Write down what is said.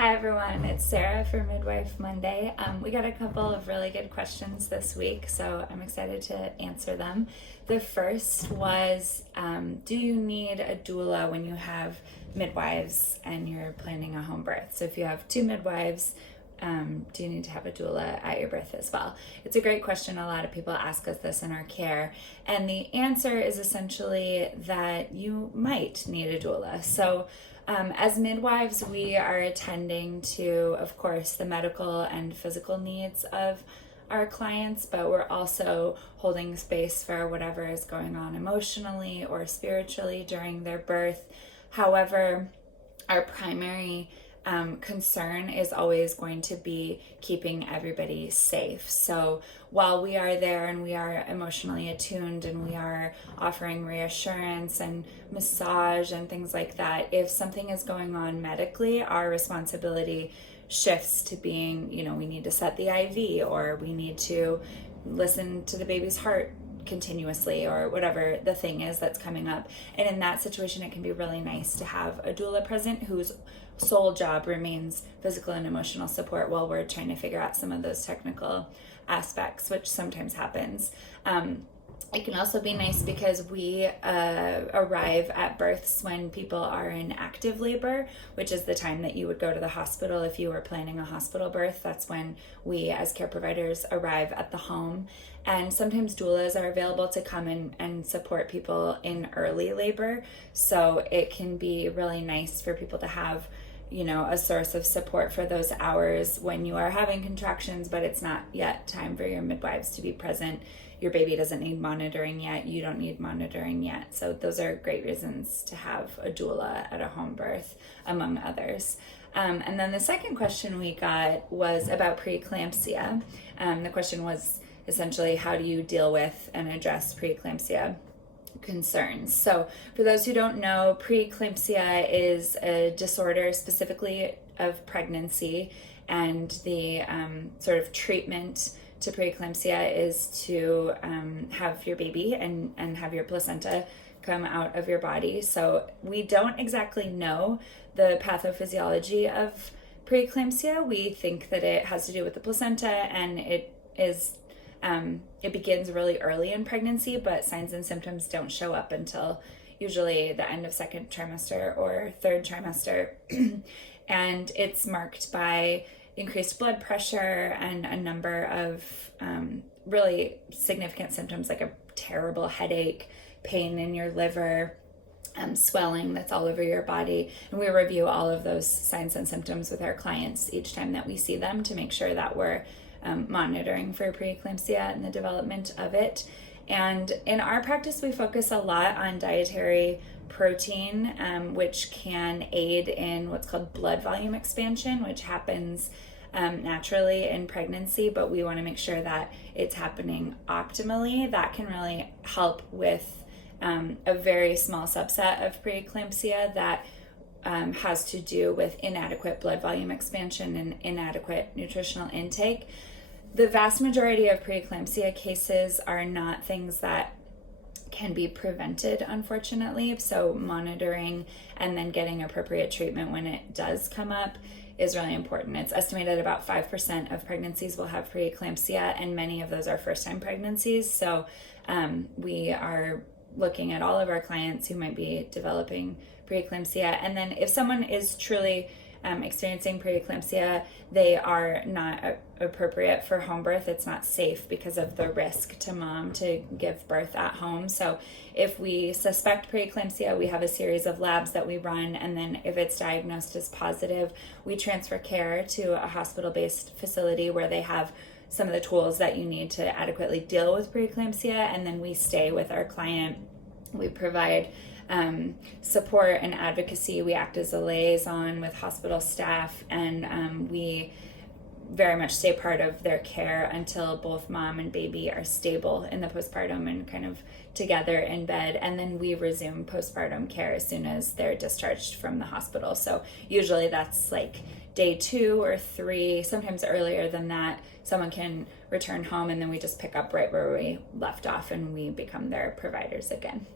Hi everyone, it's Sarah for Midwife Monday. We got a couple of really good questions this week, so I'm excited to answer them. The first was, do you need a doula when you have midwives and you're planning a home birth? So if you have two midwives, do you need to have a doula at your birth as well? It's a great question. A lot of people ask us this in our care, and the answer is essentially that you might need a doula. So as midwives, we are attending to, of course, the medical and physical needs of our clients, but we're also holding space for whatever is going on emotionally or spiritually during their birth. However, our primary concern is always going to be keeping everybody safe. So while we are there and we are emotionally attuned and we are offering reassurance and massage and things like that, if something is going on medically, our responsibility shifts to being, we need to set the IV, or we need to listen to the baby's heart continuously, or whatever the thing is that's coming up. And in that situation, it can be really nice to have a doula present whose sole job remains physical and emotional support while we're trying to figure out some of those technical aspects, which sometimes happens. It can also be nice because we arrive at births when people are in active labor, which is the time that you would go to the hospital if you were planning a hospital birth. That's when we as care providers arrive at the home. And sometimes doulas are available to come in and support people in early labor. So it can be really nice for people to have a source of support for those hours when you are having contractions, but it's not yet time for your midwives to be present. Your baby doesn't need monitoring yet. You don't need monitoring yet. So those are great reasons to have a doula at a home birth, among others. And then the second question we got was about preeclampsia. The question was essentially, how do you deal with and address preeclampsia concerns? So for those who don't know, preeclampsia is a disorder specifically of pregnancy, and the sort of treatment to preeclampsia is to have your baby and have your placenta come out of your body. So we don't exactly know the pathophysiology of preeclampsia. We think that it has to do with the placenta, and it begins really early in pregnancy, but signs and symptoms don't show up until usually the end of second trimester or third trimester. And it's marked by increased blood pressure and a number of really significant symptoms, like a terrible headache, pain in your liver, swelling that's all over your body. And we review all of those signs and symptoms with our clients each time that we see them to make sure that we're monitoring for preeclampsia and the development of it. And in our practice, we focus a lot on dietary protein, which can aid in what's called blood volume expansion, which happens naturally in pregnancy, but we want to make sure that it's happening optimally. That can really help with a very small subset of preeclampsia that has to do with inadequate blood volume expansion and inadequate nutritional intake. The vast majority of preeclampsia cases are not things that can be prevented, unfortunately. So monitoring and then getting appropriate treatment when it does come up is really important. It's estimated about 5% of pregnancies will have preeclampsia, and many of those are first-time pregnancies. So we are looking at all of our clients who might be developing preeclampsia. And then if someone is truly experiencing preeclampsia, they are not appropriate for home birth. It's not safe because of the risk to mom to give birth at home. So if we suspect preeclampsia, we have a series of labs that we run, and then if it's diagnosed as positive, we transfer care to a hospital-based facility where they have some of the tools that you need to adequately deal with preeclampsia, and then we stay with our client. We provide support and advocacy. We act as a liaison with hospital staff, and we very much stay part of their care until both mom and baby are stable in the postpartum and kind of together in bed. And then we resume postpartum care as soon as they're discharged from the hospital. So usually that's like day 2 or 3, sometimes earlier than that. Someone can return home, and then we just pick up right where we left off and we become their providers again.